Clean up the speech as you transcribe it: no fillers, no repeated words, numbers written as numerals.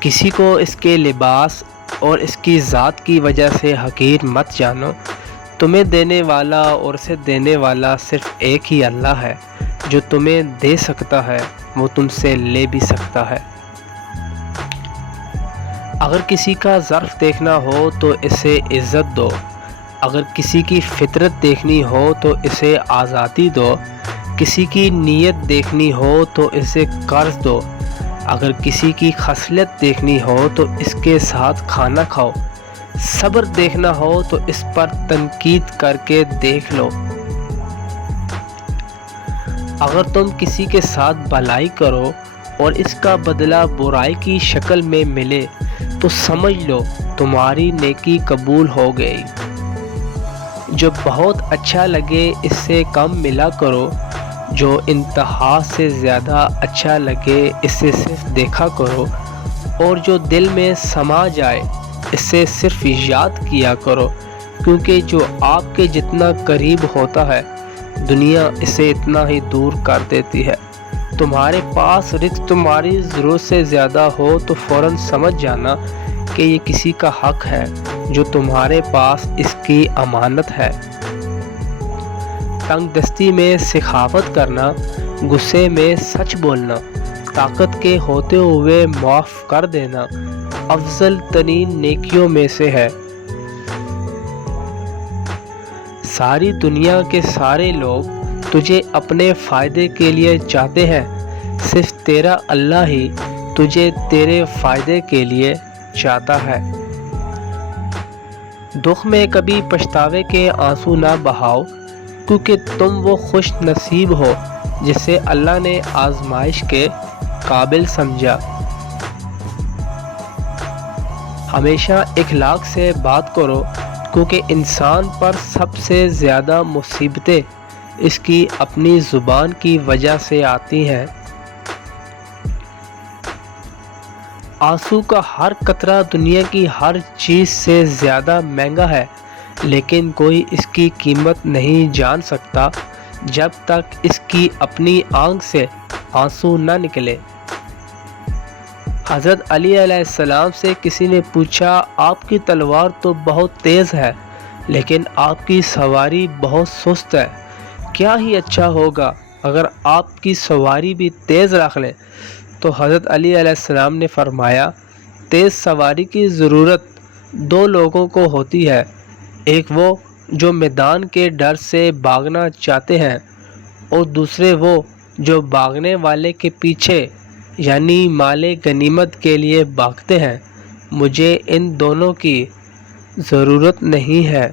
کسی کو اس کے لباس اور اس کی ذات کی وجہ سے حقیر مت جانو۔ تمہیں دینے والا اور اسے دینے والا صرف ایک ہی اللہ ہے۔ جو تمہیں دے سکتا ہے وہ تم سے لے بھی سکتا ہے۔ اگر کسی کا ظرف دیکھنا ہو تو اسے عزت دو، اگر کسی کی فطرت دیکھنی ہو تو اسے آزادی دو، کسی کی نیت دیکھنی ہو تو اسے قرض دو، اگر کسی کی خصلت دیکھنی ہو تو اس کے ساتھ کھانا کھاؤ، صبر دیکھنا ہو تو اس پر تنقید کر کے دیکھ لو۔ اگر تم کسی کے ساتھ بھلائی کرو اور اس کا بدلہ برائی کی شکل میں ملے تو سمجھ لو تمہاری نیکی قبول ہو گئی۔ جو بہت اچھا لگے اس سے کم ملا کرو، جو انتہا سے زیادہ اچھا لگے اس سے صرف دیکھا کرو، اور جو دل میں سما جائے اس سے صرف یاد کیا کرو، کیونکہ جو آپ کے جتنا قریب ہوتا ہے دنیا اسے اتنا ہی دور کر دیتی ہے۔ تمہارے پاس رزق تمہاری ضرورت سے زیادہ ہو تو فوراً سمجھ جانا کہ یہ کسی کا حق ہے جو تمہارے پاس اس کی امانت ہے۔ تنگ دستی میں سخاوت کرنا، غصے میں سچ بولنا، طاقت کے ہوتے ہوئے معاف کر دینا افضل ترین نیکیوں میں سے ہے۔ ساری دنیا کے سارے لوگ تجھے اپنے فائدے کے لیے چاہتے ہیں، صرف تیرا اللہ ہی تجھے تیرے فائدے کے لیے چاہتا ہے۔ دکھ میں کبھی پچھتاوے کے آنسو نہ بہاؤ، کیونکہ تم وہ خوش نصیب ہو جسے اللہ نے آزمائش کے قابل سمجھا۔ ہمیشہ اخلاق سے بات کرو، کیونکہ انسان پر سب سے زیادہ مصیبتیں اس کی اپنی زبان کی وجہ سے آتی ہیں۔ آنسو کا ہر قطرہ دنیا کی ہر چیز سے زیادہ مہنگا ہے، لیکن کوئی اس کی قیمت نہیں جان سکتا جب تک اس کی اپنی آنکھ سے آنسو نہ نکلے۔ حضرت علی علیہ السلام سے کسی نے پوچھا، آپ کی تلوار تو بہت تیز ہے لیکن آپ کی سواری بہت سست ہے، کیا ہی اچھا ہوگا اگر آپ کی سواری بھی تیز رکھ لیں؟ تو حضرت علی علیہ السلام نے فرمایا، تیز سواری کی ضرورت دو لوگوں کو ہوتی ہے، ایک وہ جو میدان کے ڈر سے بھاگنا چاہتے ہیں، اور دوسرے وہ جو بھاگنے والے کے پیچھے یعنی مال غنیمت کے لیے بھاگتے ہیں۔ مجھے ان دونوں کی ضرورت نہیں ہے۔